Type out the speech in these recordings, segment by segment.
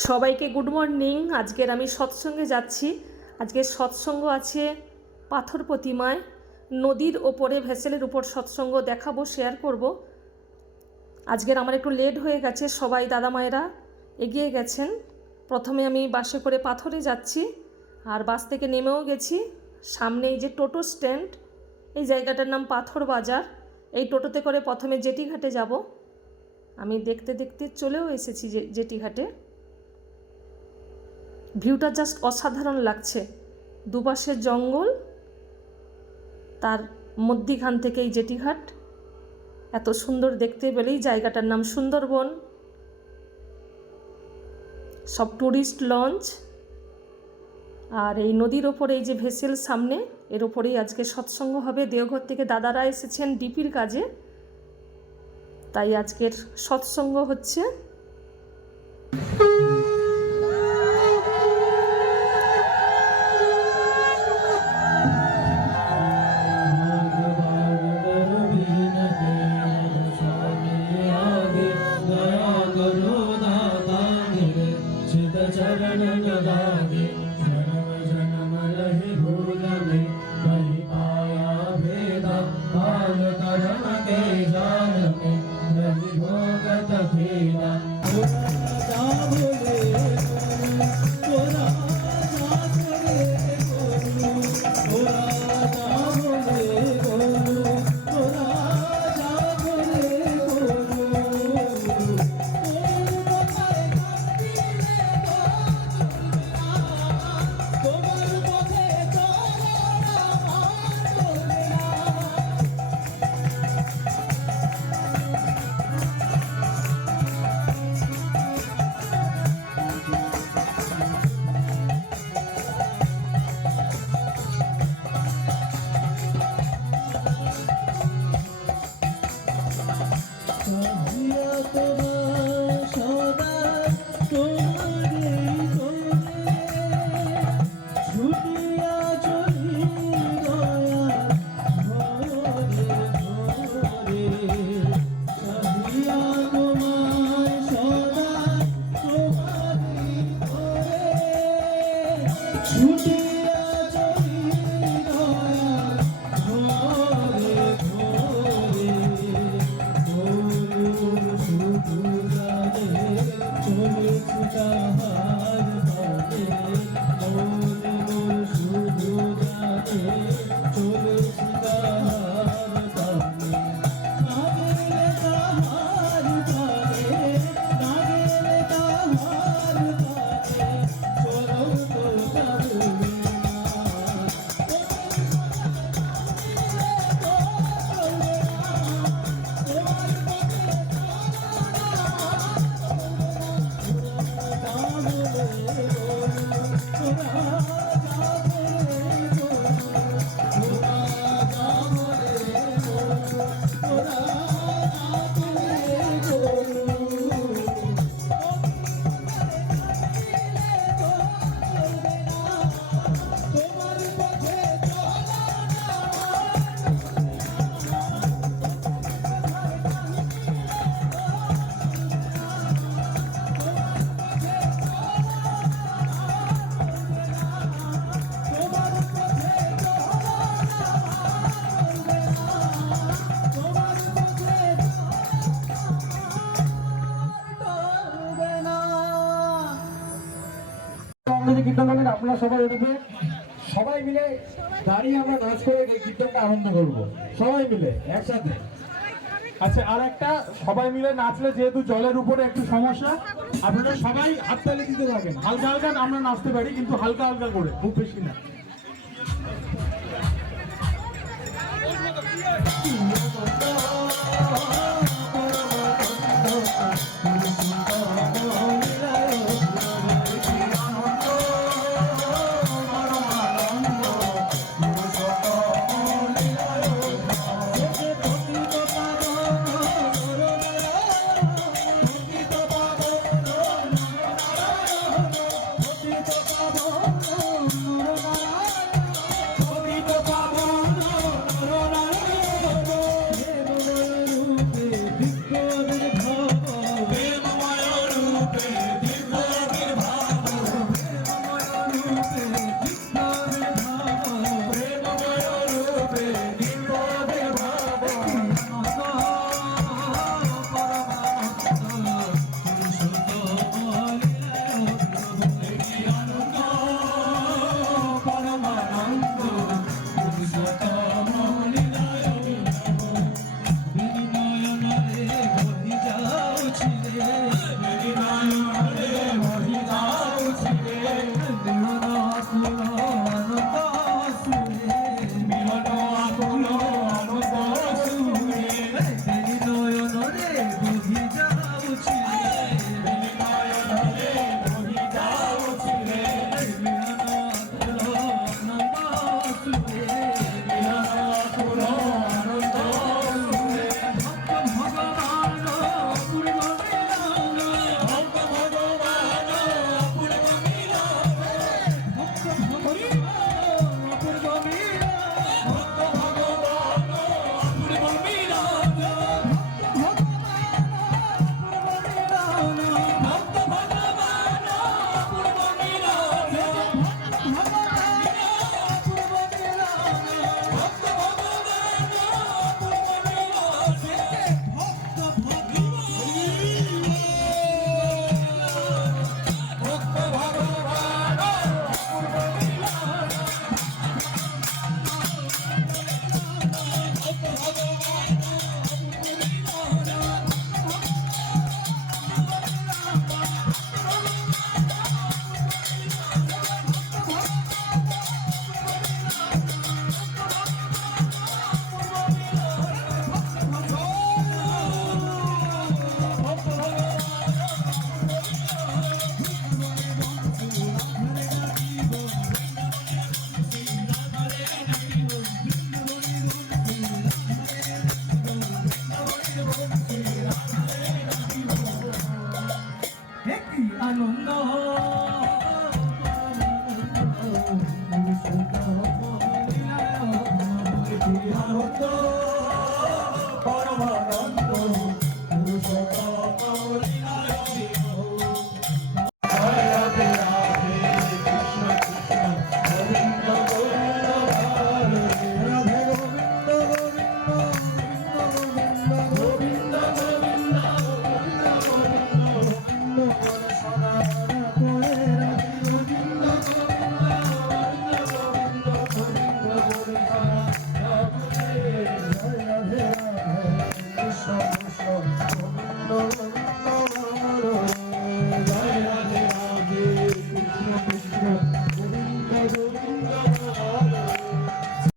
সবাইকে good morning. আজকের আমি সৎসঙ্গে যাচ্ছি। আজকে সৎসঙ্গ আছে পাথর প্রতিমায়। নদীর ওপরে ভেসেলের উপর সৎসঙ্গ দেখাবো শেয়ার করব। আজকের আমার একটু লেট হয়ে গেছে, সবাই দাদা মায়েরা এগিয়ে গেছেন। প্রথমে আমি বাসে করে পাথরে যাচ্ছি আর বাস থেকে নেমেও গেছি। সামনে এই যে টোটো স্ট্যান্ড এই জায়গাটার নাম পাথর বাজার। এই টোটোতে করে প্রথমে জেটি ঘাটে যাব। আমি দেখতে দেখতে চলেও এসেছি যে জেটি ঘাটে ভিউটা জাস্ট অসাধারণ লাগছে। দুপাশের জঙ্গল, তার মধ্যিখান থেকে এই জেটিঘাট। এত সুন্দর দেখতে পেলেই জায়গাটার নাম সুন্দরবন। সব ট্যুরিস্ট লঞ্চ। আর এই নদীর ওপরে এই যে ভেসেল সামনে, এর ওপরেই আজকে সৎসঙ্গ হবে। দেওঘর থেকে দাদারা এসেছেন ডিপির কাজে। তাই আজকের সৎসঙ্গ হচ্ছে। আমাদের কীর্তন করবেন আপনারা সবাই এদিকে সবাই মিলে দাঁড়িয়ে আমরা নাচ করে এই কীর্তনটা আনন্দ করব। সবাই মিলে, একসাথে। আচ্ছা আর একটা সবাই মিলে নাচলে যেহেতু জলের উপরে একটু সমস্যা, আপনারা সবাই হাততালি দিতে থাকেন। হালকা হালকা আমরা নাচতে পারি, কিন্তু হালকা হালকা করে, খুব বেশি না। হে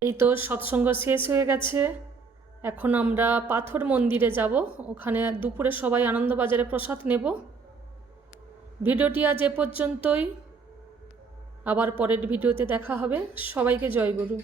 এই তো সৎসঙ্গ শেষ হয়ে গেছে। এখন আমরা পাথর মন্দিরে যাব। ওখানে দুপুরে সবাই আনন্দবাজারে প্রসাদ নেব। ভিডিওটি আজ এ পর্যন্তই। আবার পরের ভিডিওতে দেখা হবে। সবাইকে জয় গুরু।